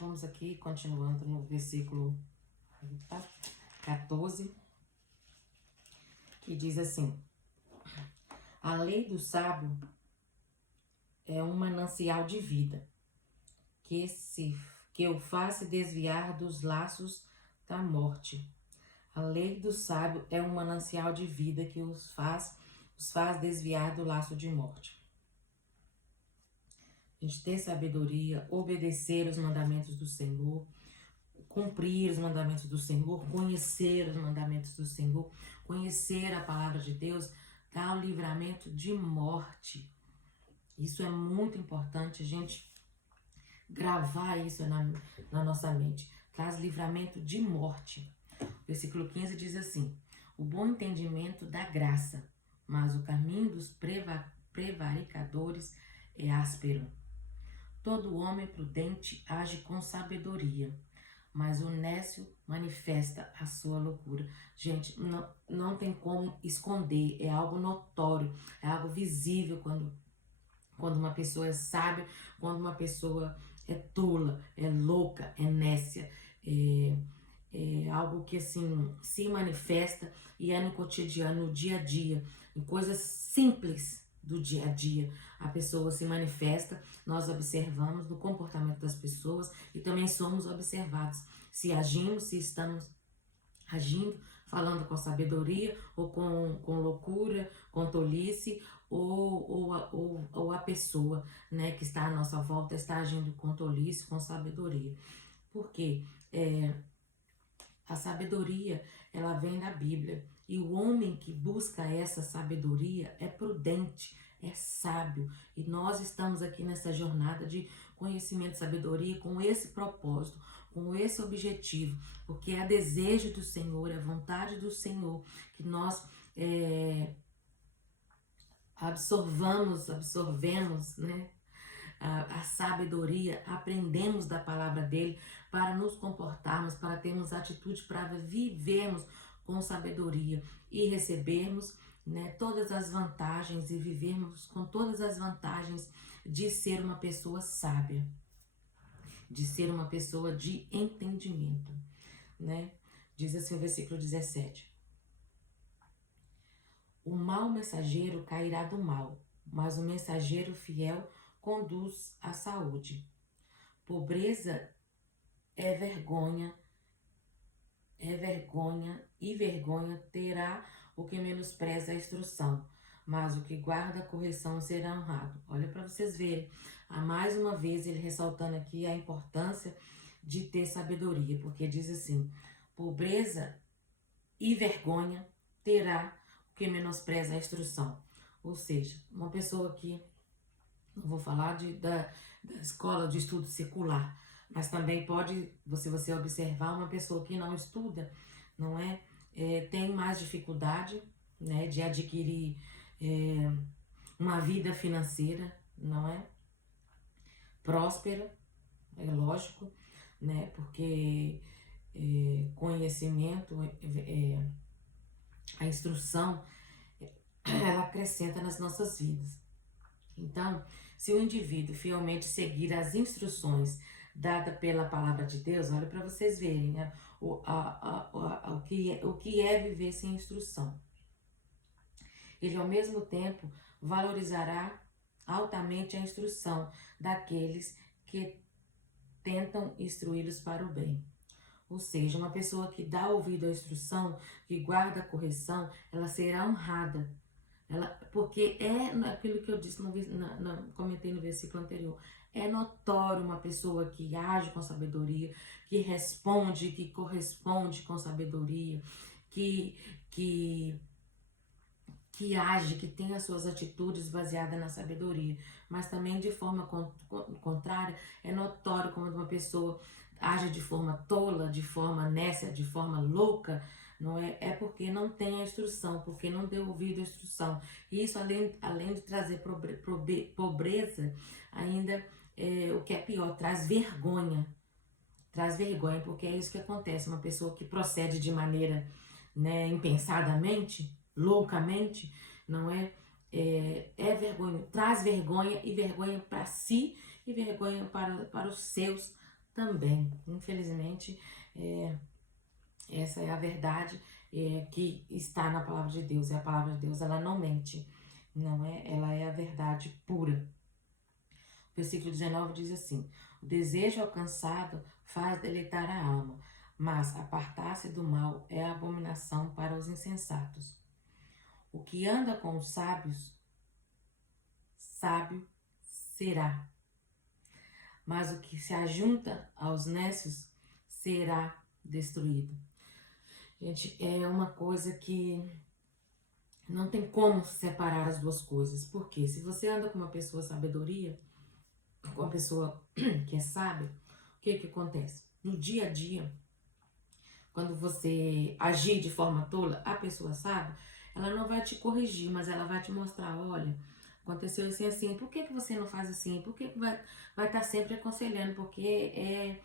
Vamos aqui, continuando no versículo 14, que diz assim: a lei do sábio é um manancial de vida, que o faz desviar dos laços da morte. A lei do sábio é um manancial de vida que os faz desviar do laço de morte. A gente ter sabedoria, obedecer os mandamentos do Senhor, cumprir os mandamentos do Senhor, conhecer os mandamentos do Senhor, conhecer a palavra de Deus, dá o livramento de morte. Isso é muito importante, a gente gravar isso na nossa mente. Traz livramento de morte. O versículo 15 diz assim: o bom entendimento dá graça, mas o caminho dos prevaricadores é áspero. Todo homem prudente age com sabedoria, mas o nécio manifesta a sua loucura. Gente, não tem como esconder, é algo notório, é algo visível quando uma pessoa é sábia, quando uma pessoa é tola, é louca, é nécia, é algo que assim se manifesta e é no cotidiano, no dia a dia, em coisas simples do dia a dia. A pessoa se manifesta, nós observamos no comportamento das pessoas e também somos observados. Se agimos, se estamos agindo, falando com sabedoria ou com loucura, com tolice, ou a pessoa, né, que está à nossa volta está agindo com tolice, com sabedoria. Porque a sabedoria, ela vem da Bíblia. E o homem que busca essa sabedoria é prudente, é sábio. E nós estamos aqui nessa jornada de conhecimento e sabedoria com esse propósito, com esse objetivo. Porque é desejo do Senhor, é vontade do Senhor que nós absorvemos, né? A sabedoria, aprendemos da palavra dele para nos comportarmos, para termos atitude, para vivermos com sabedoria e recebermos, né, todas as vantagens e vivermos com todas as vantagens de ser uma pessoa sábia, de ser uma pessoa de entendimento, né? Diz assim o versículo 17: o mau mensageiro cairá do mal, mas o mensageiro fiel conduz à saúde. Pobreza é vergonha e vergonha terá o que menospreza a instrução, mas o que guarda a correção será honrado. Olha para vocês verem, mais uma vez ele ressaltando aqui a importância de ter sabedoria, porque diz assim: pobreza e vergonha terá o que menospreza a instrução. Ou seja, uma pessoa que, não vou falar da escola de estudo secular, mas também pode, se você observar, uma pessoa que não estuda, não é? Tem mais dificuldade, né, de adquirir uma vida financeira, não é? Próspera, é lógico, né? Porque conhecimento, a instrução, ela acrescenta nas nossas vidas. Então, se o indivíduo fielmente seguir as instruções dadas pela palavra de Deus, olha para vocês verem, né? O que é viver sem instrução. Ele, ao mesmo tempo, valorizará altamente a instrução daqueles que tentam instruí-los para o bem. Ou seja, uma pessoa que dá ouvido à instrução, que guarda a correção, ela será honrada. Porque aquilo que eu disse, comentei no versículo anterior, é notório uma pessoa que age com sabedoria, que responde, que corresponde com sabedoria, que age, que tem as suas atitudes baseadas na sabedoria. Mas também de forma contrária, é notório como uma pessoa age de forma tola, de forma nécia, de forma louca, não é? É porque não tem a instrução, porque não deu ouvido à instrução. E isso, além de trazer pobreza, ainda, o que é pior, traz vergonha. Traz vergonha, porque é isso que acontece. Uma pessoa que procede de maneira, né, impensadamente, loucamente, não é? Vergonha, traz vergonha, e vergonha para si e vergonha para os seus também. Infelizmente, essa é a verdade que está na palavra de Deus. E a palavra de Deus, ela não mente, não é? Ela é a verdade pura. O versículo 19 diz assim: o desejo alcançado faz deleitar a alma, mas apartar-se do mal é abominação para os insensatos. O que anda com os sábios, sábio será, mas o que se ajunta aos nécios será destruído. Gente, é uma coisa que não tem como separar as duas coisas. Porque se você anda com uma pessoa sabedoria, com uma pessoa que é sábia, o que acontece? No dia a dia, quando você agir de forma tola, a pessoa sábia, ela não vai te corrigir, mas ela vai te mostrar, olha, aconteceu assim, assim, por que você não faz assim? Por que vai estar sempre aconselhando? Porque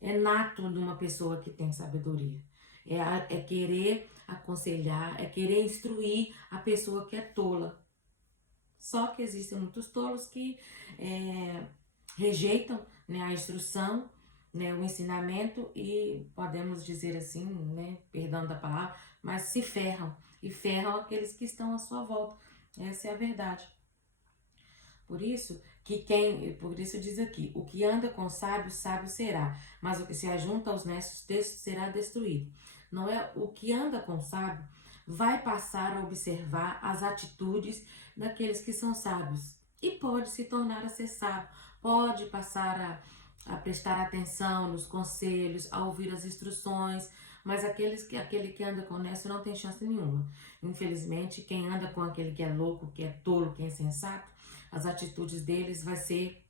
é nato de uma pessoa que tem sabedoria. É querer aconselhar, é querer instruir a pessoa que é tola. Só que existem muitos tolos que rejeitam, né, a instrução, né, o ensinamento e podemos dizer assim, né, perdão da palavra, mas se ferram e ferram aqueles que estão à sua volta. Essa é a verdade. Por isso diz aqui, o que anda com sábio, sábio será, mas o que se ajunta aos nécios será destruído. Não é o que anda com sábio vai passar a observar as atitudes daqueles que são sábios e pode se tornar a ser sábio, pode passar a prestar atenção nos conselhos, a ouvir as instruções, mas aquele que anda com honesto não tem chance nenhuma. Infelizmente, quem anda com aquele que é louco, que é tolo, que é insensato, as atitudes deles vai ser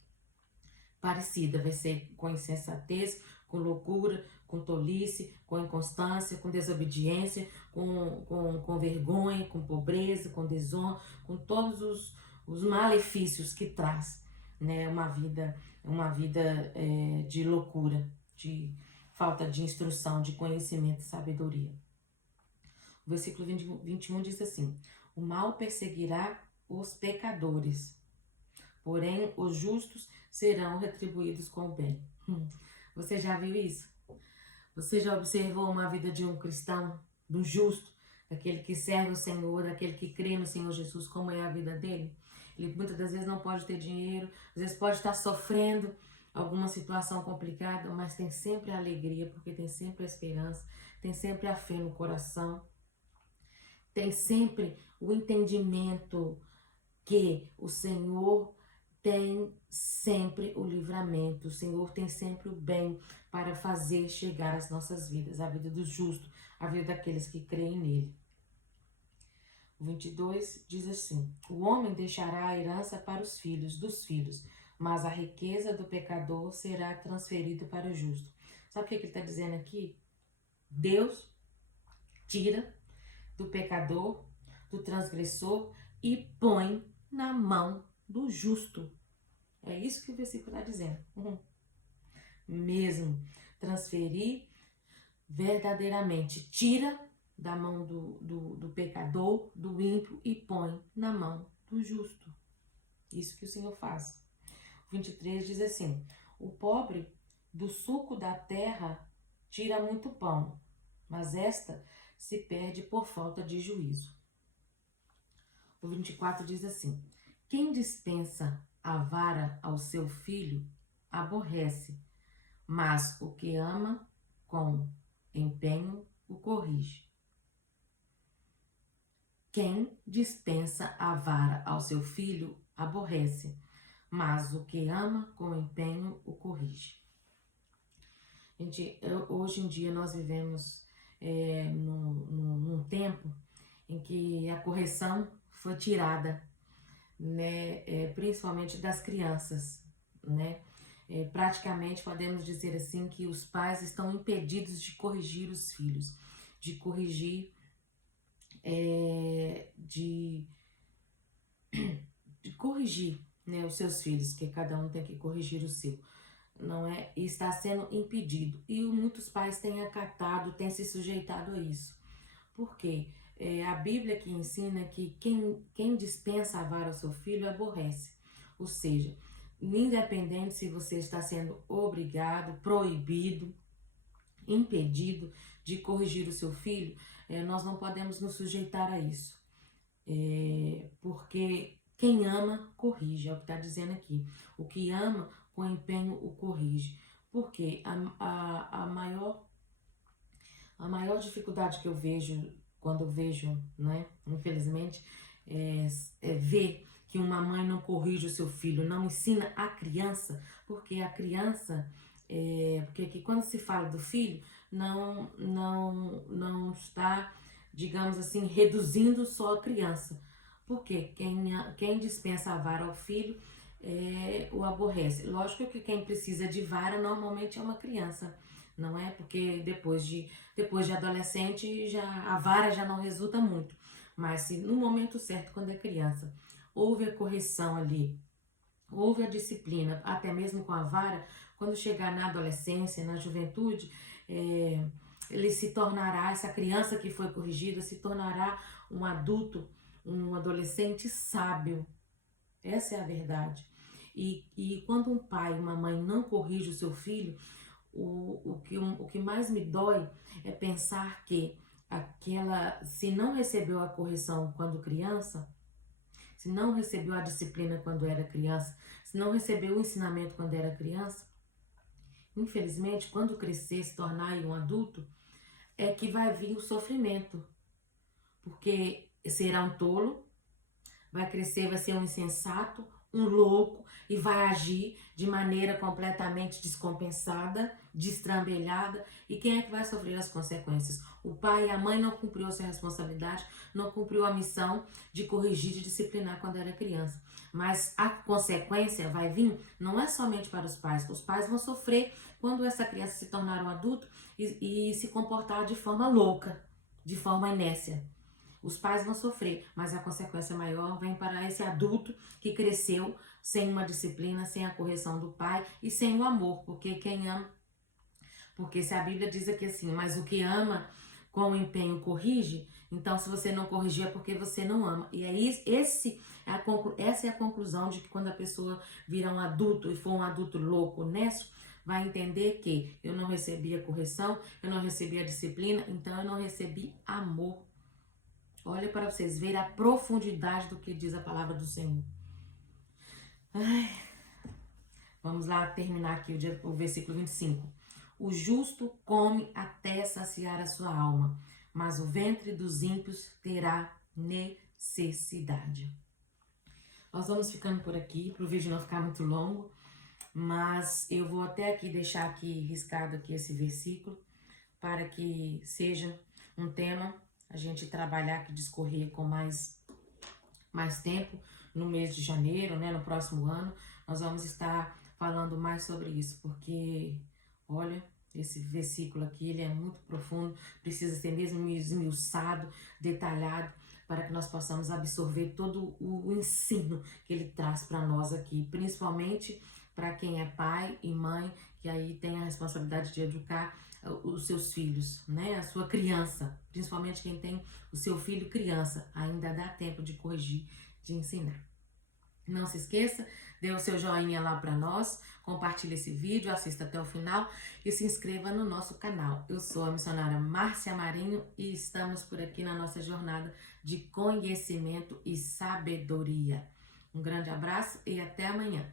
parecida, vai ser com insensatez, com loucura, com tolice, com inconstância, com desobediência, com vergonha, com pobreza, com desonra, com todos os malefícios que traz, né, uma vida de loucura, de falta de instrução, de conhecimento e sabedoria. O versículo 21 diz assim: o mal perseguirá os pecadores, porém os justos serão retribuídos com o bem. Você já viu isso? Você já observou uma vida de um cristão, do justo, daquele que serve o Senhor, daquele que crê no Senhor Jesus, como é a vida dele? Ele muitas das vezes não pode ter dinheiro, às vezes pode estar sofrendo alguma situação complicada, mas tem sempre a alegria, porque tem sempre a esperança, tem sempre a fé no coração, tem sempre o entendimento que o Senhor tem sempre o livramento, o Senhor tem sempre o bem para fazer chegar às nossas vidas, a vida dos justos, a vida daqueles que creem nele. O 22 diz assim: o homem deixará a herança para os filhos dos filhos, mas a riqueza do pecador será transferida para o justo. Sabe o que ele está dizendo aqui? Deus tira do pecador, do transgressor e põe na mão do justo. É isso que o versículo está dizendo. Mesmo transferir verdadeiramente, tira da mão do pecador, do ímpio e põe na mão do justo. Isso que o Senhor faz. O 23 diz assim: o pobre do suco da terra tira muito pão, mas esta se perde por falta de juízo. O 24 diz assim: quem dispensa a vara ao seu filho aborrece, mas o que ama com empenho o corrige. Quem dispensa a vara ao seu filho aborrece, mas o que ama com empenho o corrige. Gente, hoje em dia nós vivemos num tempo em que a correção foi tirada, né, principalmente das crianças, né? Praticamente podemos dizer assim que os pais estão impedidos de corrigir os filhos, de corrigir, de corrigir, né, os seus filhos, que cada um tem que corrigir o seu, não é? E está sendo impedido. E muitos pais têm acatado, têm se sujeitado a isso. Por quê? A Bíblia que ensina que quem dispensa a vara ao seu filho aborrece. Ou seja, independente se você está sendo obrigado, proibido, impedido de corrigir o seu filho, nós não podemos nos sujeitar a isso. Porque quem ama, corrige, é o que está dizendo aqui. O que ama, com empenho, o corrige. Porque a maior dificuldade que eu vejo, quando eu vejo, né, infelizmente, é ver que uma mãe não corrige o seu filho, não ensina a criança, porque a criança, porque aqui quando se fala do filho, não está, digamos assim, reduzindo só a criança, porque quem dispensa a vara ao filho o aborrece. Lógico que quem precisa de vara normalmente é uma criança, não é? Porque depois de adolescente a vara já não resulta muito. Mas se no momento certo, quando é criança, houve a correção ali, houve a disciplina, até mesmo com a vara, quando chegar na adolescência, na juventude, ele se tornará, essa criança que foi corrigida, se tornará um adulto, um adolescente sábio. Essa é a verdade. E quando um pai e uma mãe não corrige o seu filho, o que mais me dói é pensar que se não recebeu a correção quando criança, se não recebeu a disciplina quando era criança, se não recebeu o ensinamento quando era criança, infelizmente, quando crescer, se tornar um adulto, é que vai vir o sofrimento. Porque será um tolo, vai crescer, vai ser um insensato, um louco e vai agir de maneira completamente descompensada, destrambelhada. E quem é que vai sofrer as consequências? O pai e a mãe não cumpriu a sua responsabilidade, não cumpriu a missão de corrigir, de disciplinar quando era criança. Mas a consequência vai vir não é somente para os pais vão sofrer quando essa criança se tornar um adulto e se comportar de forma louca, de forma inércia. Os pais vão sofrer, mas a consequência maior vem para esse adulto que cresceu sem uma disciplina, sem a correção do pai e sem o amor, porque quem ama, porque se a Bíblia diz aqui assim, mas o que ama com empenho corrige, então se você não corrigir é porque você não ama. E aí essa é a conclusão de que quando a pessoa vira um adulto e for um adulto louco, honesto, vai entender que eu não recebi a correção, eu não recebi a disciplina, então eu não recebi amor. Olha para vocês verem a profundidade do que diz a palavra do Senhor. Ai. Vamos lá terminar aqui o versículo 25. O justo come até saciar a sua alma, mas o ventre dos ímpios terá necessidade. Nós vamos ficando por aqui, para o vídeo não ficar muito longo, mas eu vou até aqui deixar aqui riscado aqui esse versículo, para que seja um tema a gente trabalhar aqui, discorrer com mais tempo no mês de janeiro, né, no próximo ano, nós vamos estar falando mais sobre isso, porque, olha, esse versículo aqui, ele é muito profundo, precisa ser mesmo esmiuçado, detalhado, para que nós possamos absorver todo o ensino que ele traz para nós aqui, principalmente para quem é pai e mãe, que aí tem a responsabilidade de educar os seus filhos, né? A sua criança, principalmente quem tem o seu filho criança, ainda dá tempo de corrigir, de ensinar. Não se esqueça, dê o seu joinha lá para nós, compartilhe esse vídeo, assista até o final e se inscreva no nosso canal. Eu sou a missionária Márcia Marinho e estamos por aqui na nossa jornada de conhecimento e sabedoria. Um grande abraço e até amanhã.